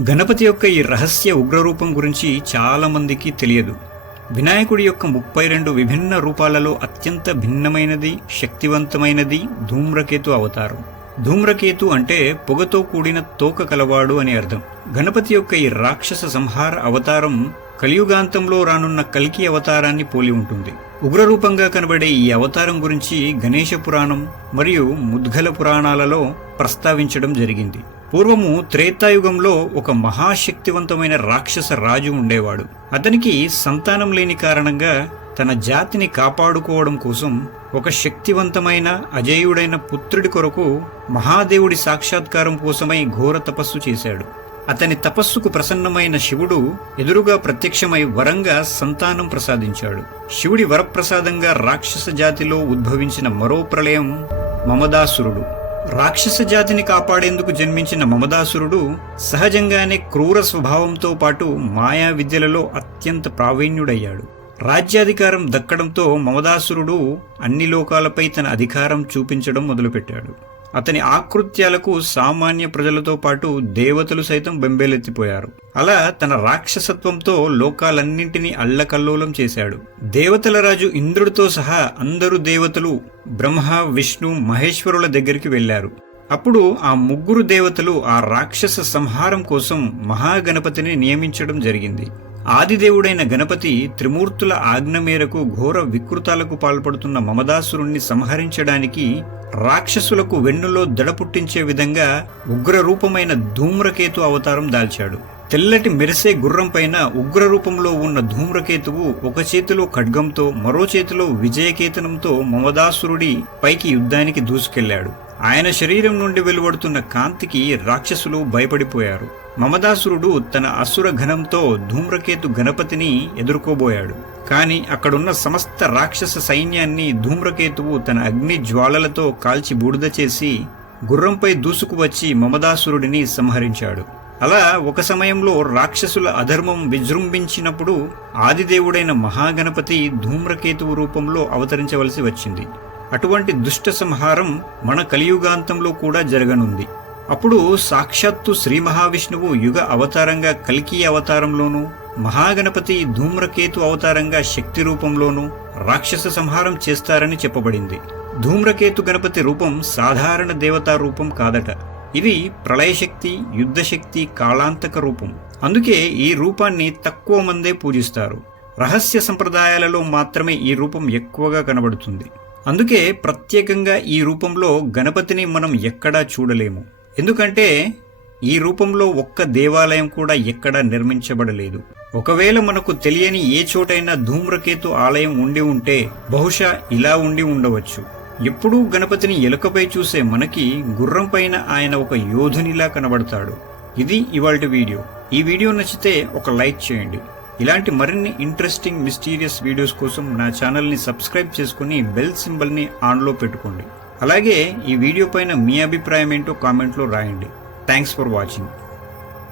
గణపతి యొక్క ఈ రహస్య ఉగ్రరూపం గురించి చాలామందికి తెలియదు. వినాయకుడి యొక్క ముప్పై రెండు విభిన్న రూపాలలో అత్యంత భిన్నమైనది శక్తివంతమైనది ధూమ్రకేతు అవతారం. ధూమ్రకేతు అంటే పొగతో కూడిన తోక కలవాడు అని అర్థం. గణపతి యొక్క ఈ రాక్షస సంహార అవతారం కలియుగాంతంలో రానున్న కల్కి అవతారాన్ని పోలి ఉంటుంది. ఉగ్రరూపంగా కనబడే ఈ అవతారం గురించి గణేష పురాణం మరియు ముద్గల పురాణాలలో ప్రస్తావించడం జరిగింది. పూర్వము త్రేతాయుగంలో ఒక మహాశక్తివంతమైన రాక్షస రాజు ఉండేవాడు. అతనికి సంతానం లేని కారణంగా తన జాతిని కాపాడుకోవడం కోసం ఒక శక్తివంతమైన అజేయుడైన పుత్రుడి కొరకు మహాదేవుడి సాక్షాత్కారం కోసమై ఘోర తపస్సు చేశాడు. అతని తపస్సుకు ప్రసన్నమైన శివుడు ఎదురుగా ప్రత్యక్షమై వరంగా సంతానం ప్రసాదించాడు. శివుడి వరప్రసాదంగా రాక్షస జాతిలో ఉద్భవించిన మరో ప్రళయం మమదాసురుడు. రాక్షస జాతిని కాపాడేందుకు జన్మించిన మమదాసురుడు సహజంగానే క్రూర స్వభావంతో పాటు మాయా విద్యలలో అత్యంత ప్రావీణ్యుడయ్యాడు. రాజ్యాధికారం దక్కడంతో మమదాసురుడు అన్ని లోకాలపై తన అధికారం చూపించడం మొదలుపెట్టాడు. అతని ఆకృత్యాలకు సామాన్య ప్రజలతో పాటు దేవతలు సైతం బెంబేలెత్తిపోయారు. అలా తన రాక్షసత్వంతో లోకాలన్నింటినీ అల్లకల్లోలం చేశాడు. దేవతల రాజు ఇంద్రుడితో సహా అందరు దేవతలు బ్రహ్మ విష్ణు మహేశ్వరుల దగ్గరికి వెళ్ళారు అప్పుడు ఆ ముగ్గురు దేవతలు ఆ రాక్షస సంహారం కోసం మహాగణపతిని నియమించడం జరిగింది. ఆదిదేవుడైన గణపతి త్రిమూర్తుల ఆజ్ఞ మేరకు ఘోర వికృతాలకు పాల్పడుతున్న మమదాసురుణ్ణి సంహరించడానికి రాక్షసులకు వెన్నులో దడ పుట్టించే విధంగా ఉగ్రరూపమైన ధూమ్రకేతు అవతారం దాల్చాడు. తెల్లటి మెరిసే గుర్రం పైన ఉగ్రరూపంలో ఉన్న ధూమ్రకేతువు ఒక చేతిలో ఖడ్గంతో మరో చేతిలో విజయకేతనంతో మమదాసురుడి పైకి యుద్ధానికి దూసుకెళ్ళాడు. ఆయన శరీరం నుండి వెలువడుతున్న కాంతికి రాక్షసులు భయపడిపోయారు. మమదాసురుడు తన అసుర ఘనంతో ధూమ్రకేతు గణపతిని ఎదుర్కోబోయాడు. కాని అక్కడున్న సమస్త రాక్షస సైన్యాన్ని ధూమ్రకేతువు తన అగ్ని జ్వాలలతో కాల్చి బూడిద చేసి గుర్రంపై దూసుకువచ్చి మమదాసురుడిని సంహరించాడు. అలా ఒక సమయంలో రాక్షసుల అధర్మం విజృంభించినప్పుడు ఆదిదేవుడైన మహాగణపతి ధూమ్రకేతువు రూపంలో అవతరించవలసి వచ్చింది. అటువంటి దుష్ట సంహారం మన కలియుగాంతంలో కూడా జరగనుంది. అప్పుడు సాక్షాత్తు శ్రీ మహావిష్ణువు యుగ అవతారంగా కల్కి అవతారంలోనూ మహాగణపతి ధూమ్రకేతు అవతారంగా శక్తి రూపంలోనూ రాక్షస సంహారం చేస్తారని చెప్పబడింది. ధూమ్రకేతు గణపతి రూపం సాధారణ దేవతా రూపం కాదట. ఇది ప్రళయశక్తి యుద్ధశక్తి కాళాంతక రూపం. అందుకే ఈ రూపాన్ని తక్కువ మందే పూజిస్తారు. రహస్య సంప్రదాయాలలో మాత్రమే ఈ రూపం ఎక్కువగా కనబడుతుంది. అందుకే ప్రత్యేకంగా ఈ రూపంలో గణపతిని మనం ఎక్కడా చూడలేము. ఎందుకంటే ఈ రూపంలో ఒక్క దేవాలయం కూడా ఎక్కడా నిర్మించబడలేదు. ఒకవేళ మనకు తెలియని ఏ చోటైనా ధూమ్రకేతు ఆలయం ఉండి ఉంటే బహుశా ఇలా ఉండి ఉండవచ్చు. ఎప్పుడూ గణపతిని ఎలుకపై చూసే మనకి గుర్రం పైన ఆయన ఒక యోధునిలా కనబడతాడు. ఇది ఇవాల్టి వీడియో. ఈ వీడియో నచ్చితే ఒక లైక్ చేయండి. ఇలాంటి మరిన్ని ఇంట్రెస్టింగ్ మిస్టీరియస్ వీడియోస్ కోసం నా ఛానల్ని సబ్స్క్రైబ్ చేసుకుని బెల్ సింబల్ని ఆన్లో పెట్టుకోండి. అలాగే ఈ వీడియో పైన మీ అభిప్రాయం ఏంటో కామెంట్లో రాయండి. Thanks for watching